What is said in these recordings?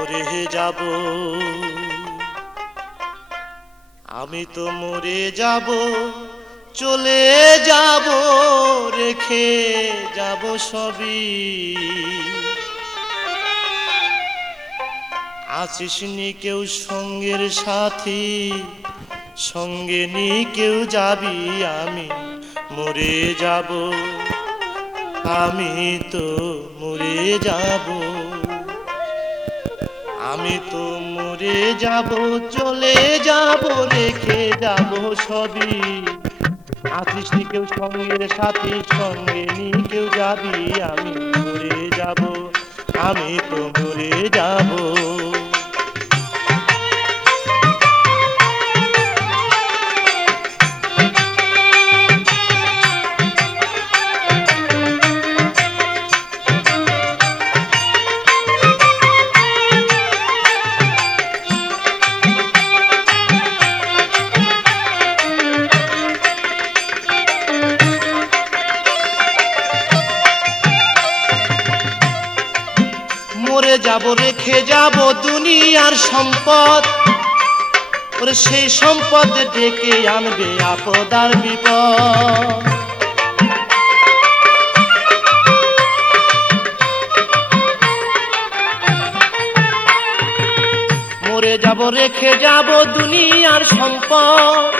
মরে যাব, আমি তো মরে যাব, চলে যাব, রেখে যাব সবই। আছিস নি কেউ সঙ্গের সাথী, সঙ্গে নি কেউ যাবি, আমি মরে যাব, আমি তো মরে যাব, আমি তো মরে যাব, চলে যাব, রেখে যাব সবই। আছিস নি কেউ সঙ্গের সাথী, সঙ্গে নি কেউ যাবি, আমি মরে যাব, আমি তো মরে যাব। মরে যাব, রেখে যাব দুনিয়ার সম্পদ, ওরে সেই সম্পদ ডেকে আনবে আপদ আর বিপদ। মরে যাব, রেখে যাব দুনিয়ার সম্পদ,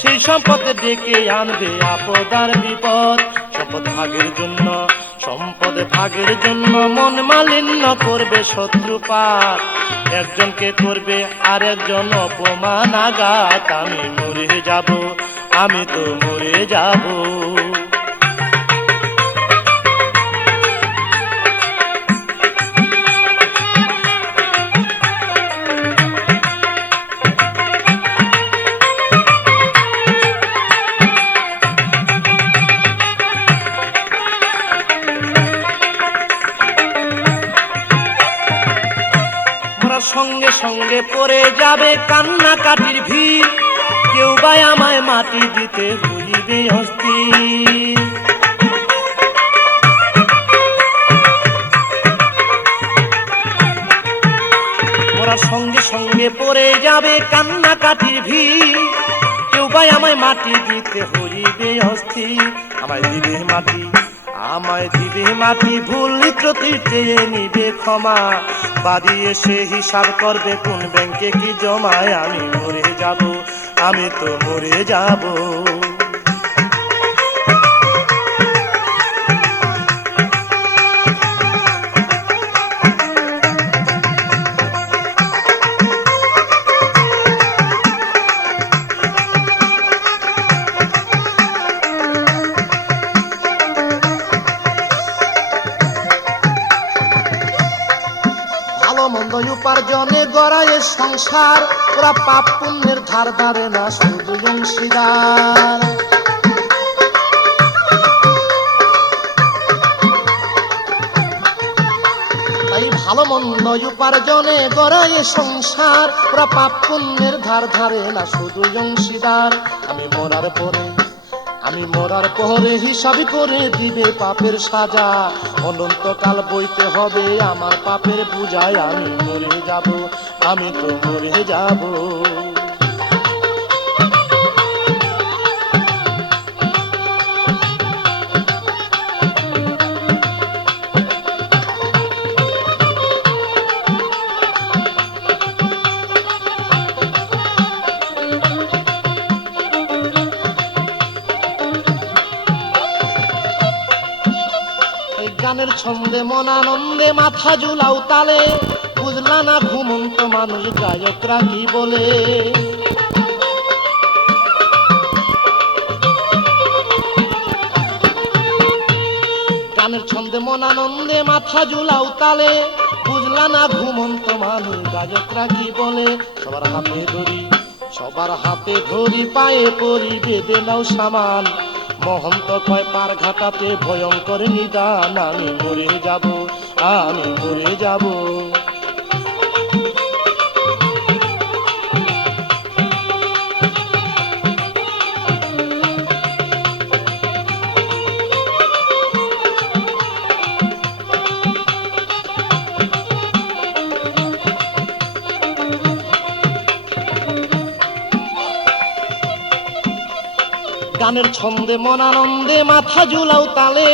সেই সম্পদ ডেকে আনবে আপদ আর বিপদ। সম্পদ ভাগের জন্য, সম্পদ ভাগের জন্য মন মালিন্য করবে শত্রুপাত, একজনকে করবে আর একজন অপমান আঘাত। আমি মরে যাব, আমি তো মরে যাব। সঙ্গে সঙ্গে পড়ে যাবে কান্নাকাটির ভিড়, কেউ বা আমায় মাটি দিতে হইবে অস্থির। ওরা সঙ্গে সঙ্গে পড়ে যাবে কান্নাকাটির ভিড়, কেউ বা আমায় মাটি দিতে হইবে অস্থির। আমায় দিবে মাটি, আমায় দিবে মাটি, ভুল ত্রুটি চেয়ে নিবে ক্ষমা, বাড়ি এসে হিসাব করবে কোন ব্যাংকে কি জমায়। আমি মরে যাব, আমি তো মরে যাব। মন্দ উপার্জনে গড়ায় সংসার, ওরা পাপ পুণ্যের ধার ধারে না, শুধু অংশীদার। তাই ভালো মন্দ উপার্জনে গড়ায় সংসার, ওরা পাপ পুণ্যের ধার ধারে না, শুধু অংশীদার। আমি মরার পরে, আমি মরার পরে হিসাব করে দিবে পাপের সাজা, অনন্তকাল বইতে হবে আমার পাপের বোঝায়। আমি মরে যাব, আমি তো মরে যাব। গানের ছন্দে মন আনন্দে মাথা ঝুলাও তালে, বুঝলা না ঘুমন্ত মানুষ গায়করা কি বলে। গানের ছন্দে মন আনন্দে মাথা ঝুলাও তালে, বুঝলা না ঘুমন্ত মানুষ গায়করা কি বলে। সবার হাতে ধরি, সবার হাতে ধরি, পায়ে পরি, বেঁধে নাও সামান, মহন্ত কয় পার ঘাটাতে ভয়ঙ্কর নিদান। আমি মরে যাব, আমি মরে যাব। গানের ছন্দে মন আনন্দে মাথা ঝুলাও তালে,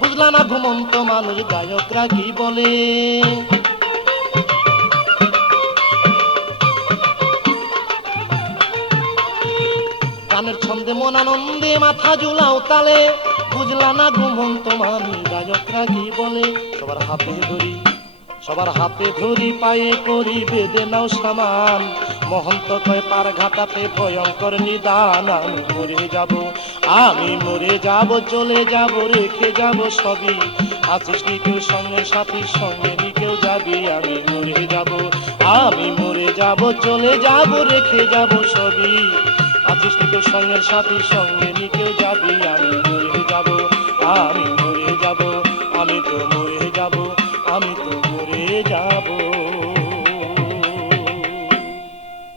বুঝলা না ঘুমন্ত মানুষ গায়করা কি বলে। গানের ছন্দে মন আনন্দে মাথা ঝুলাও তালে, বুঝলা না ঘুমন্ত মানুষ গায়করা কি বলে। সবার হাতে ধরি পায়ে করি বেঁধে নাও সামান, মহন্ত কয় পার ঘাটাতে ভয়ঙ্কর নিদান। আমি মরে যাব চলে যাব রেখে যাব সবই, আছিস নি কেউ সঙ্গে সাথী সঙ্গে নি কেউ যাবি। আমি মরে যাব চলে যাব রেখে যাব সবই, আছিস নি কেউ সঙ্গে সাথী সঙ্গে নি কেউ যাবি। আমি মরে যাব, আমি তো মরে যাব, আমি তো মরে যাব।